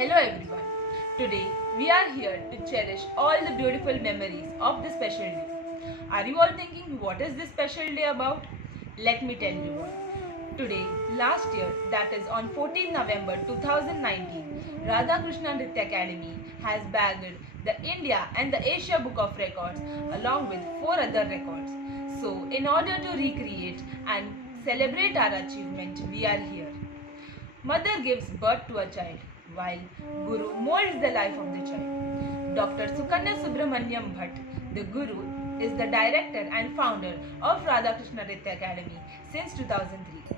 Hello everyone. Today we are here to cherish all the beautiful memories of this special day. Are you all thinking what is this special day about? Let me tell you what. Today, last year, that is on 14 November 2019, Radhakrishna Nritya Academy has bagged the India and the Asia Book of Records along with 4 other records. So, in order to recreate and celebrate our achievement, we are here. Mother gives birth to a child, while Guru molds the life of the child. Dr. Sukanya Subramaniam Bhatt, the Guru, is the director and founder of Radhakrishna Nritya Academy since 2003.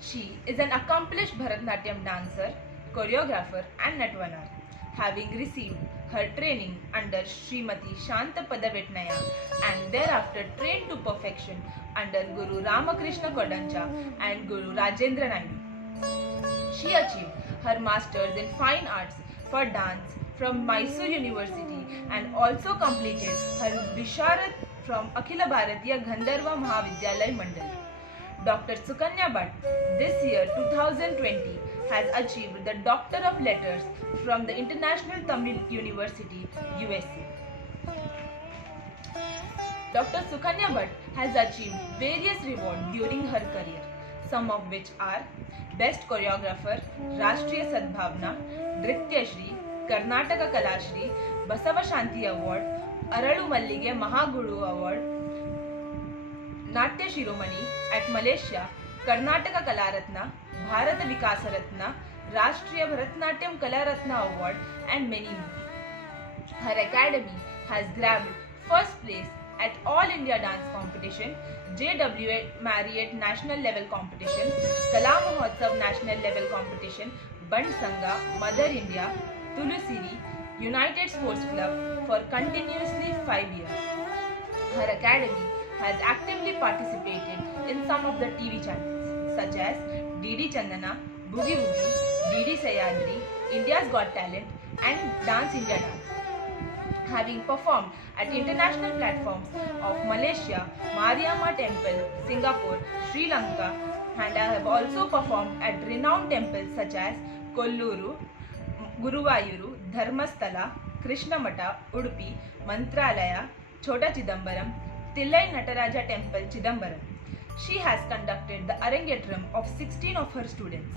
She is an accomplished Bharatanatyam dancer, choreographer, and natwanar, having received her training under Srimati Shanta Padavetnaya and thereafter trained to perfection under Guru Ramakrishna Kodancha and Guru Rajendra Naidu. She achieved her Masters in Fine Arts for Dance from Mysore University and also completed her Visharat from Akhila Bharatiya Gandharva Mahavidyalaya Mandal. Dr. Sukanya Bhatt this year 2020 has achieved the Doctor of Letters from the International Tamil University, USA. Dr. Sukanya Bhatt has achieved various rewards during her career, some of which are Best Choreographer, Rashtriya Sadbhavna, Nritya Shri, Karnataka Kalashri, Basava Shanti Award, Aralu Mallige Mahaguru Award, Natya Shiromani at Malaysia, Karnataka Kalaratna, Bharata Vikasa Ratna, Rashtriya Bharatanatyam Kalaratna Award, and many more. Her academy has grabbed first place at All India Dance Competition, JWA Marriott National Level Competition, Kala Mahotsav National Level Competition, Band Sangha, Mother India, Tulusiri, United Sports Club for continuously 5 years. Her academy has actively participated in some of the TV channels such as DD Chandana, Boogie Woogie, DD Sayadri, India's Got Talent, and Dance India Dance. Having performed at international platforms of Malaysia, Mariamma Temple, Singapore, Sri Lanka, and I have also performed at renowned temples such as Kolluru, Guruvayuru, Dharmasthala, Krishnamata, Udupi, Mantralaya, Chota Chidambaram, Tillai Nataraja Temple, Chidambaram. She has conducted the Arangetram of 16 of her students.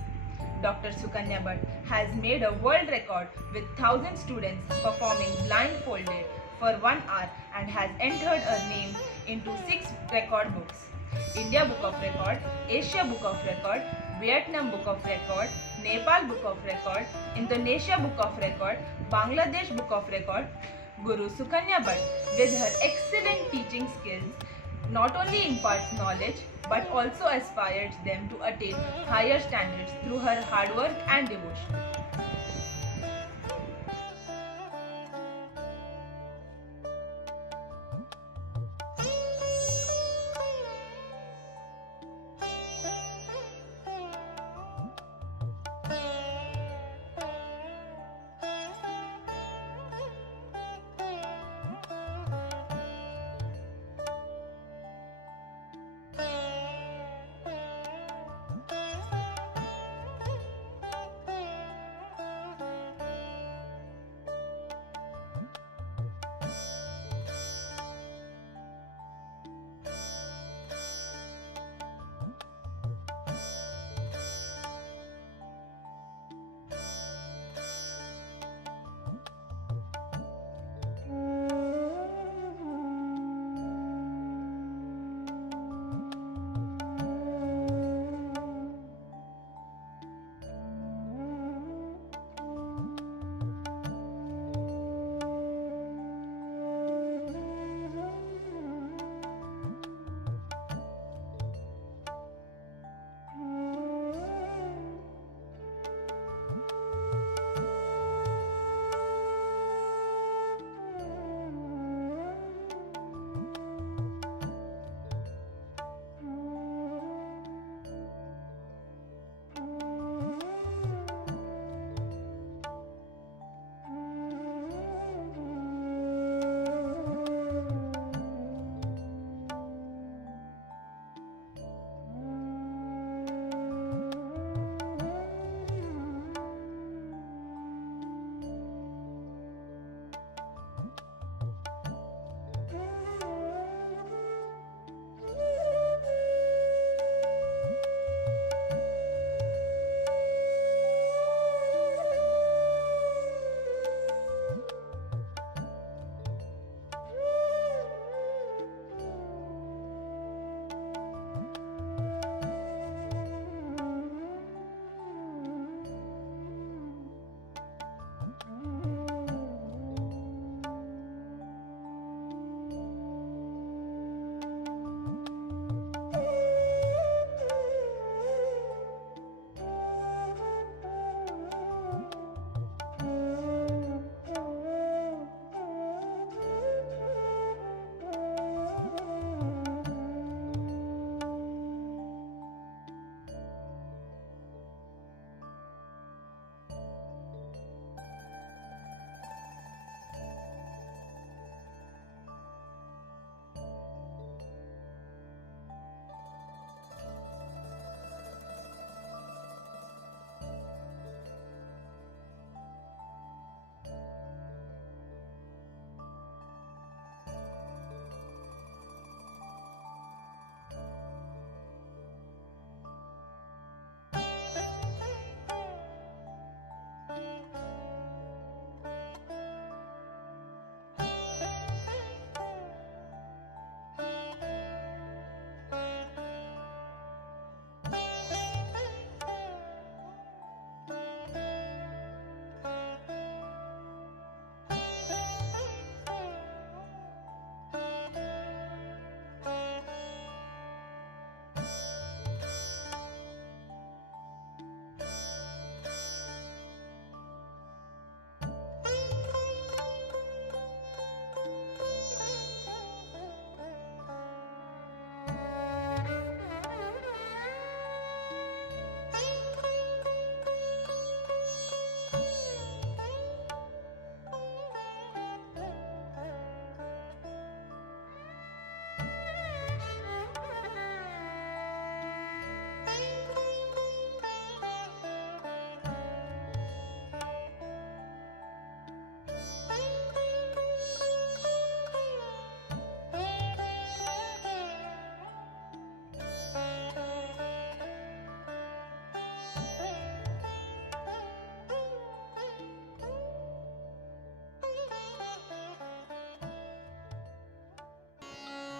Dr. Sukanya Bhatt has made a world record with 1,000 students performing blindfolded for 1 hour and has entered her name into 6 record books: India Book of Record, Asia Book of Record, Vietnam Book of Record, Nepal Book of Record, Indonesia Book of Record, Bangladesh Book of Record. Guru Sukanya Bhatt, with her excellent teaching skills, not only imparts knowledge but also aspires them to attain higher standards through her hard work and devotion.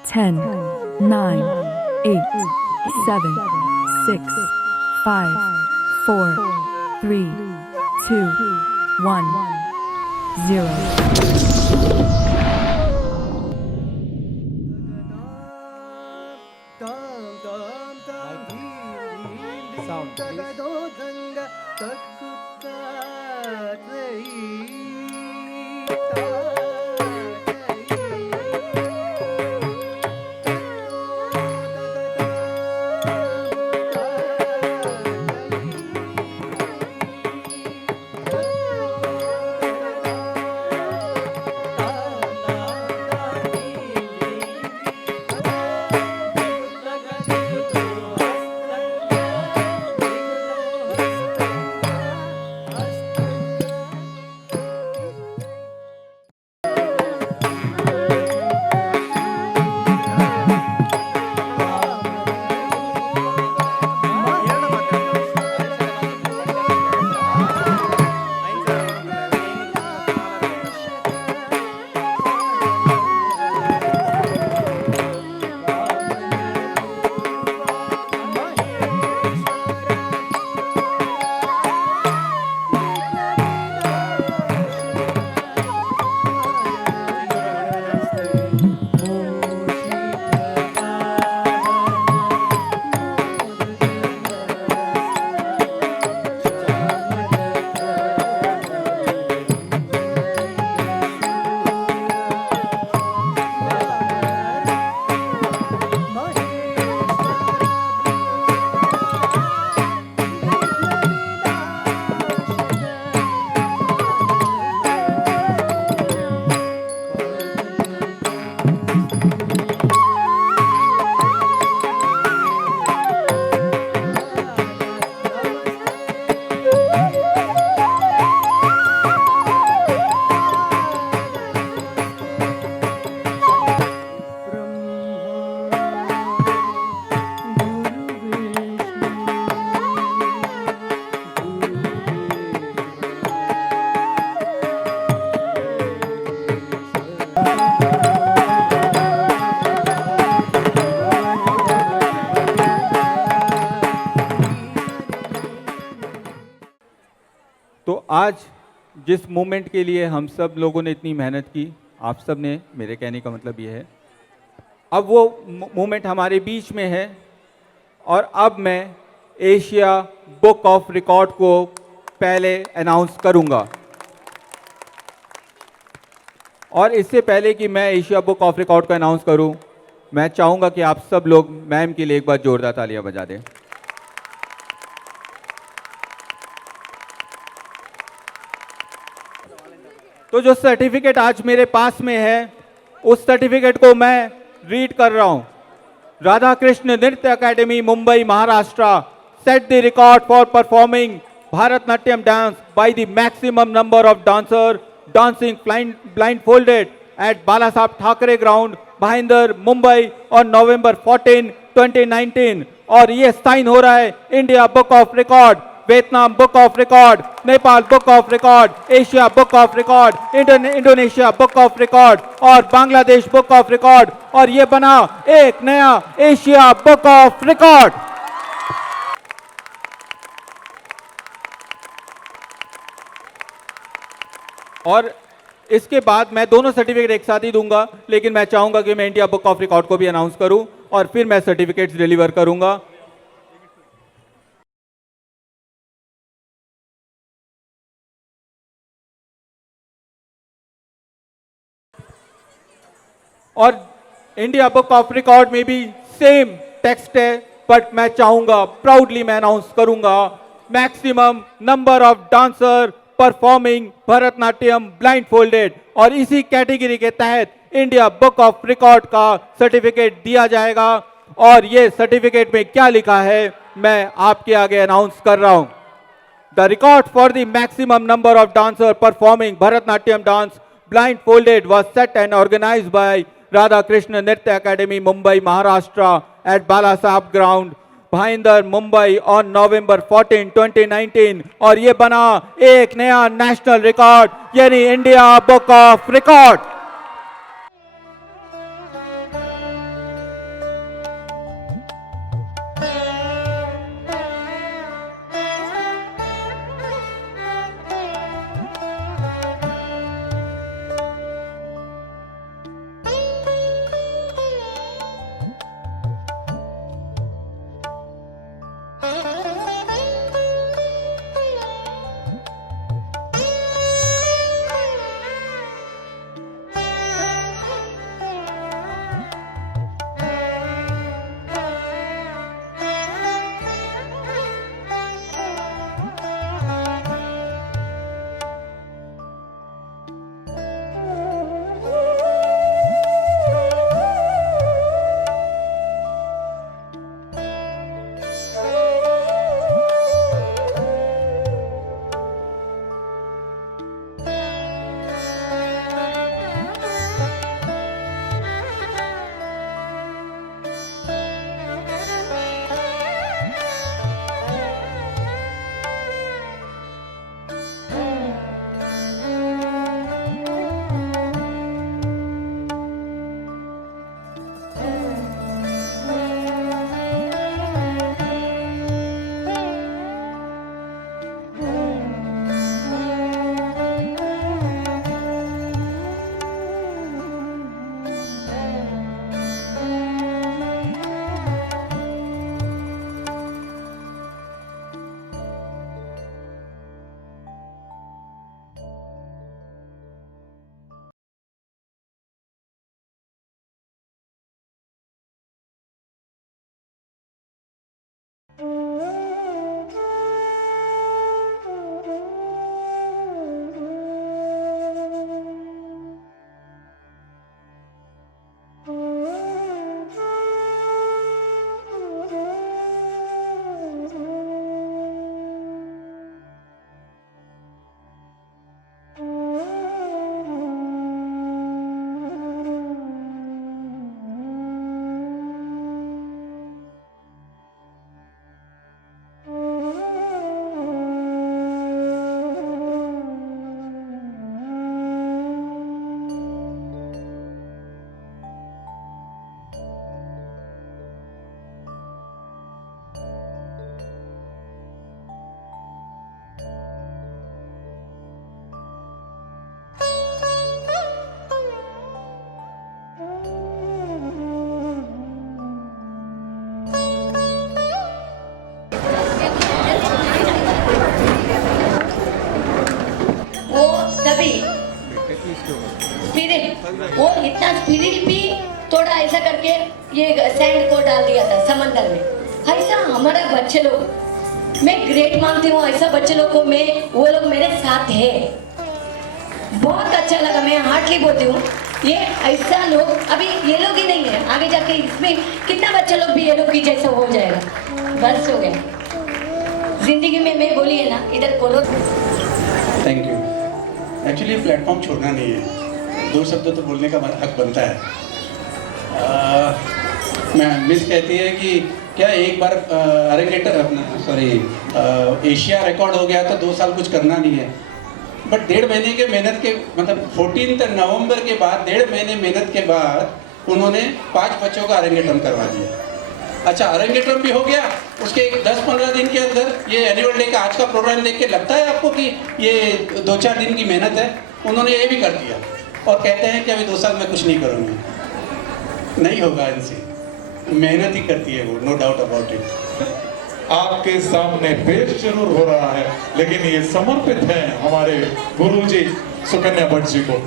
10, 9, 8, 7, 6, 5, 4, 3, 2, 1, 0. Sound, तो आज जिस movement के लिए हम सब लोगों ने इतनी मेहनत की, आप सब ने, मेरे कहने का मतलब ये है, अब वो मूवमेंट हमारे बीच में है और अब मैं एशिया बुक ऑफ रिकॉर्ड को पहले अनाउंस करूंगा। और इससे पहले कि मैं एशिया बुक ऑफ रिकॉर्ड को अनाउंस करूं, मैं चाहूंगा कि आप सब लोग मैम के लिए एक बार जोरदार तालियां बजा दें। तो जो सर्टिफिकेट आज मेरे पास में है, उस सर्टिफिकेट को मैं रीड कर रहा हूं। राधा कृष्ण नृत्य academy Mumbai Maharashtra set the record for performing Bharatnatyam dance by the maximum number of dancers dancing blindfolded at Balasaheb Thackeray ground, Bhayandar, Mumbai on November 14, 2019। और ये साइन हो रहा है India book of record, Vietnam book of record, Nepal book of record, Asia book of record, Indonesia book of record और Bangladesh book of record, और ये बना एक नया एशिया बुक ऑफ रिकॉर्ड। और इसके बाद मैं दोनों सर्टिफिकेट एक साथ ही दूंगा, लेकिन मैं चाहूंगा कि मैं इंडिया बुक ऑफ रिकॉर्ड को भी अनाउंस करूं और फिर मैं सर्टिफिकेट्स डिलीवर करूंगा। और इंडिया बुक ऑफ रिकॉर्ड में भी सेम टेक्स्ट है, बट मैं चाहूंगा प्राउडली मैं अनाउंस करूंगा maximum number of dancer performing Bharatanatyam blindfolded, और इसी कैटेगरी के तहत इंडिया बुक ऑफ रिकॉर्ड का सर्टिफिकेट दिया जाएगा। और ये सर्टिफिकेट में क्या लिखा है मैं आपके आगे अनाउंस कर रहा हूं। The record for the maximum number of dancer performing Bharatanatyam dance blindfolded was set and organized by Radha Krishna Nritya Academy Mumbai Maharashtra at Balasaheb ground, Bhayandar, Mumbai on November 14, 2019। और ये बना एक नया नेशनल रिकॉर्ड, यानी India book of record. वो इतना spirit भी थोड़ा ऐसा करके ये सैंड को डाल दिया था समंदर में। ऐसा हमारा बच्चे लोग, मैं ग्रेट मानती हूँ ऐसा बच्चे लोग को, मैं वो लोग मेरे साथ है, बहुत अच्छा लगा। मैं हार्टली बोलती हूँ ये ऐसा लोग अभी ये लोग ही नहीं है, आगे जाके इसमें कितना बच्चा लोग भी ये लोग की जैसा हो जाएगा। बस हो गया जिंदगी में, मैं बोली है ना इधर खोलो। Thank you. एक्चुअली प्लेटफॉर्म छोड़ना नहीं है, दो शब्द तो बोलने का हक बनता है। मैं मिस कहती है कि क्या एक बार अरेंगेटर एशिया रिकॉर्ड हो गया तो 2 साल कुछ करना नहीं है, बट 1.5 महीने के मेहनत के मतलब 14 नवंबर के बाद 1.5 महीने मेहनत के बाद उन्होंने 5 बच्चों का अरेंगेट्रम करवा दिया। अच्छा, अरेंगेट्रम भी हो गया, उसके 10-15 दिन के अंदर ये एनुअल डे का आज का प्रोग्राम देख के लगता है आपको कि ये 2-4 दिन की मेहनत है, उन्होंने ये भी कर दिया और कहते हैं कि अभी 2 साल में कुछ नहीं करूँगी। नहीं होगा इनसे, मेहनत ही करती है वो, नो डाउट अबाउट इट। आपके सामने पेश जरूर हो रहा है, लेकिन ये समर्पित है हमारे गुरुजी सुकन्या भट्ट जी को।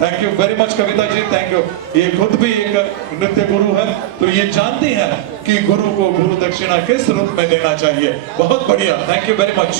Thank you very much Kavita ji, thank you. ये खुद भी एक नृत्य गुरु है, तो ये जानती है कि गुरु को गुरु दक्षिणा किस रूप में देना चाहिए। बहुत बढ़िया, थैंक यू वेरी मच।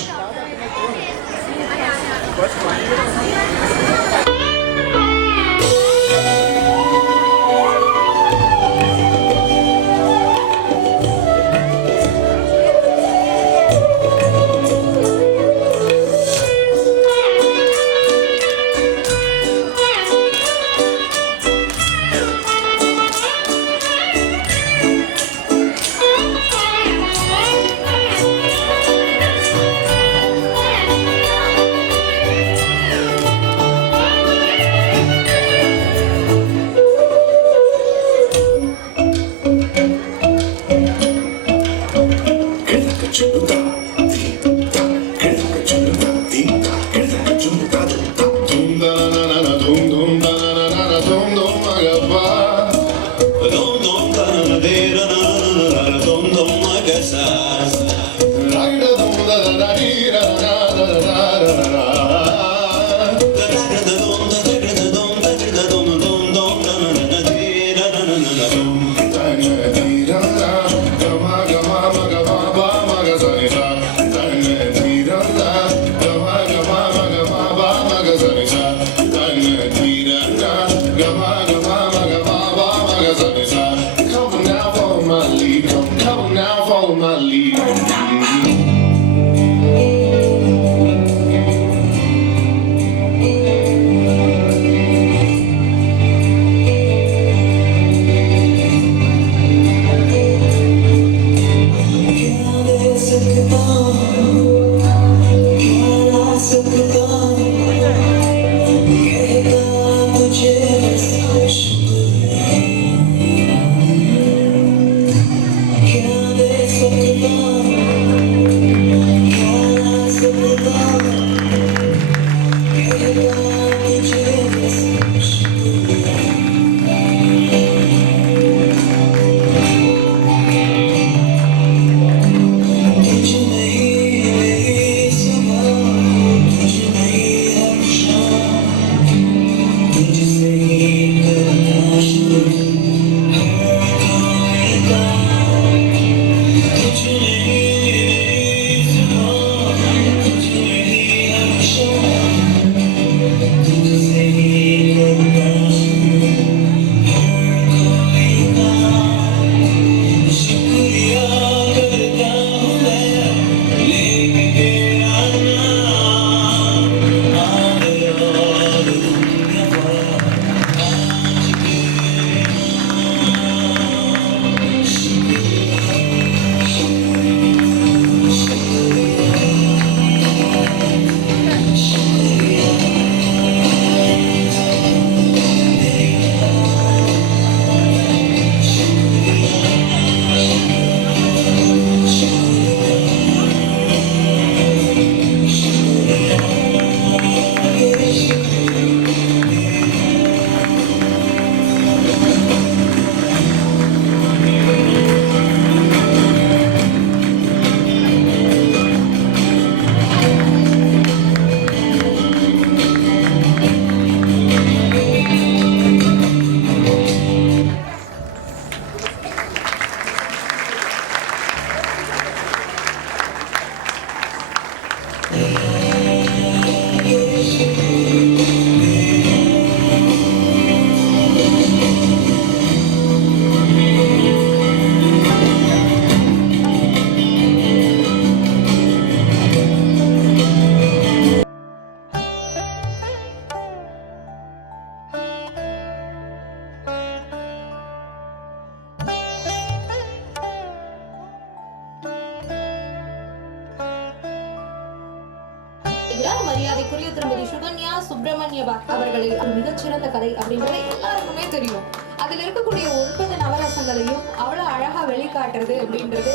மரியாதைக்குரிய திருமதி சுகன்யா சுப்பிரமணியபா அவர்களை ஒரு மிகச்சிறந்த கலை அப்படின்றது எல்லாருக்குமே தெரியும். அதுல இருக்கக்கூடிய 9 நவரசங்களையும் அவ்வளவு அழகா வெளிக்காட்டுறது அப்படின்றது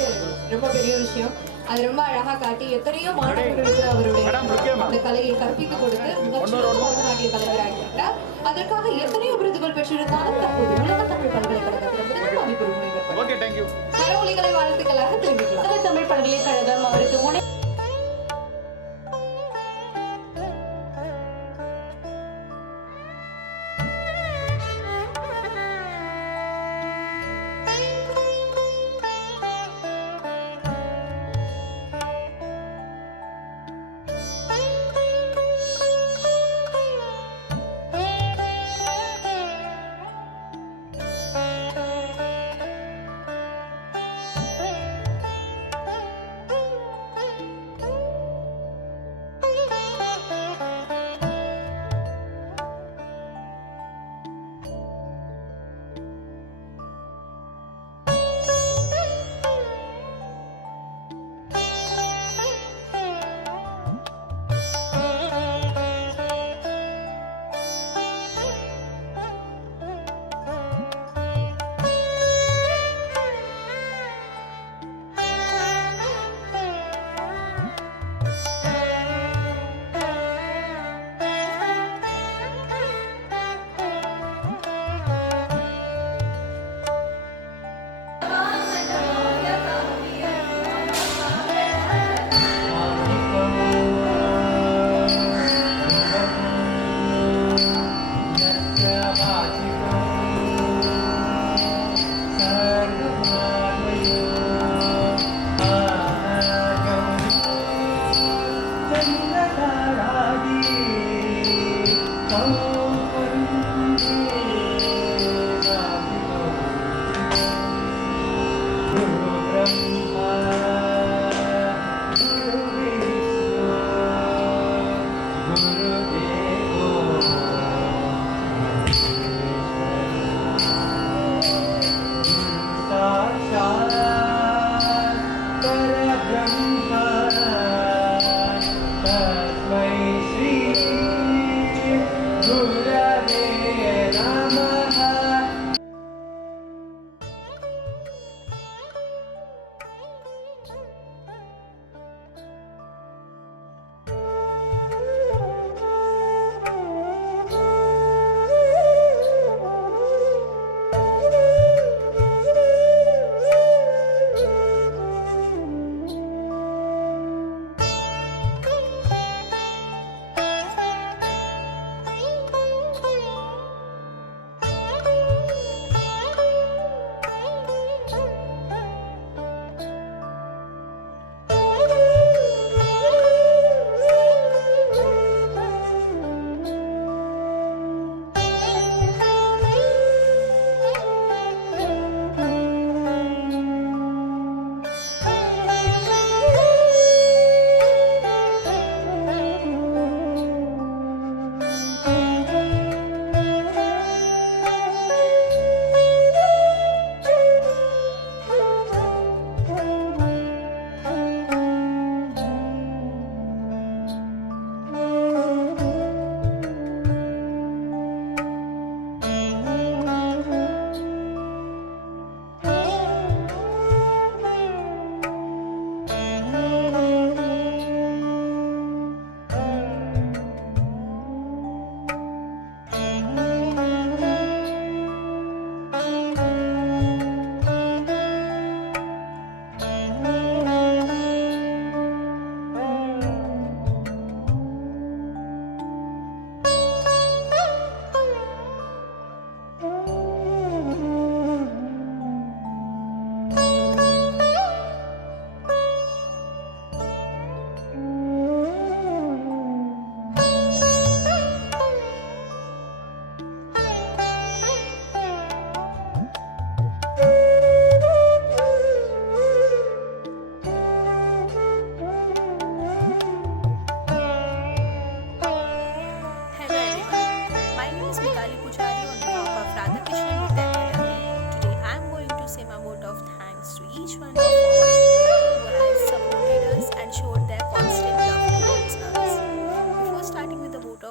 ரொம்ப பெரிய விஷயம். அது ரொம்ப அழகா காட்டி எத்தனையோ மாணவர்களுக்கு அவருடைய அந்த கலையை கற்பித்துக் கொடுத்து மிகச்சிறந்த பரதநாட்டிய கலைஞராகிறார். அதற்காக எத்தனையோ விருதுகள் பெற்றிருந்தாலும் தற்போது உலக தமிழ் பல்கலைக்கழகத்திலிருந்து அமைப்பு பெறுகிறார். கரவொலிகளை வாழ்த்துக்களாக தெரிவிக்கலாம். உலக தமிழ் பல்கலைக்கழகம் அவருக்கு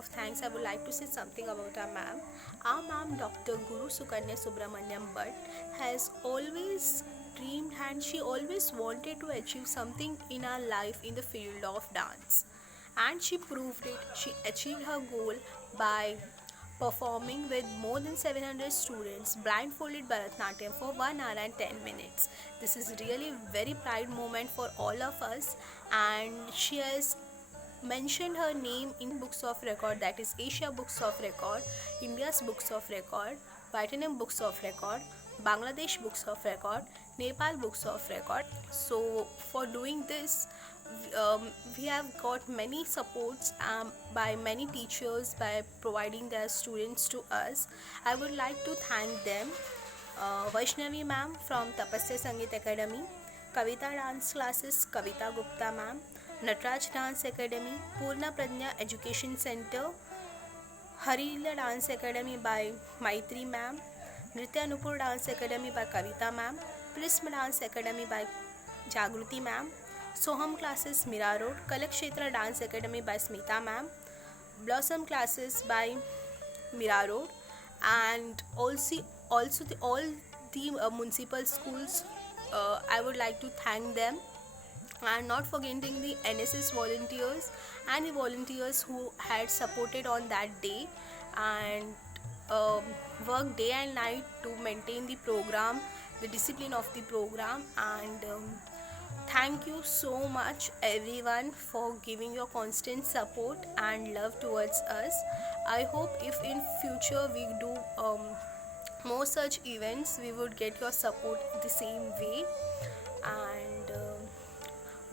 of thanks, I would like to say something about our ma'am. Our ma'am, Dr. Guru Sukanya Subramanyam Bhatt, has always dreamed and she always wanted to achieve something in her life in the field of dance. And she proved it. She achieved her goal by performing with more than 700 students blindfolded Bharatnatyam for 1 hour and 10 minutes. This is really very pride moment for all of us, and she has mentioned her name in books of record, that is Asia Books of Record, India's Books of Record, Vietnam Books of Record, Bangladesh Books of Record, Nepal Books of Record. So for doing this, we have got many supports by many teachers by providing their students to us. I would like to thank them. Vaishnavi ma'am from Tapasya Sangeet Academy, Kavita dance classes Kavita Gupta ma'am, Natraj Dance Academy, Purna Prajna Education Center, Harila Dance Academy by Maitri ma'am, Nritya Nupur Dance Academy by Kavita ma'am, Prisma Dance Academy by Jagruti ma'am, Soham classes Mira Road, Kalak Kshetra Dance Academy by Smita ma'am, Blossom classes by Mira Road, and all the municipal schools. I would like to thank them, and not forgetting the NSS volunteers and the volunteers who had supported on that day and worked day and night to maintain the program, the discipline of the program. And thank you so much everyone for giving your constant support and love towards us. I hope if in future we do more such events, we would get your support the same way. And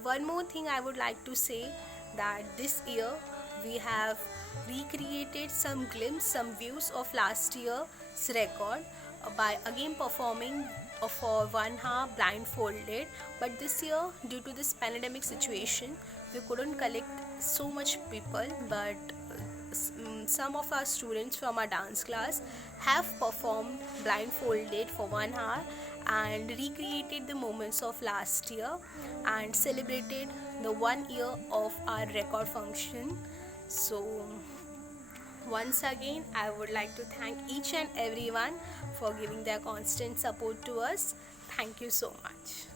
one more thing I would like to say, that this year we have recreated some views of last year's record by again performing for 1 hour blindfolded. But this year, due to this pandemic situation, we couldn't collect so much people, but some of our students from our dance class have performed blindfolded for 1 hour and recreated the moments of last year and celebrated the 1 year of our record function. So once again, I would like to thank each and everyone for giving their constant support to us. Thank you so much.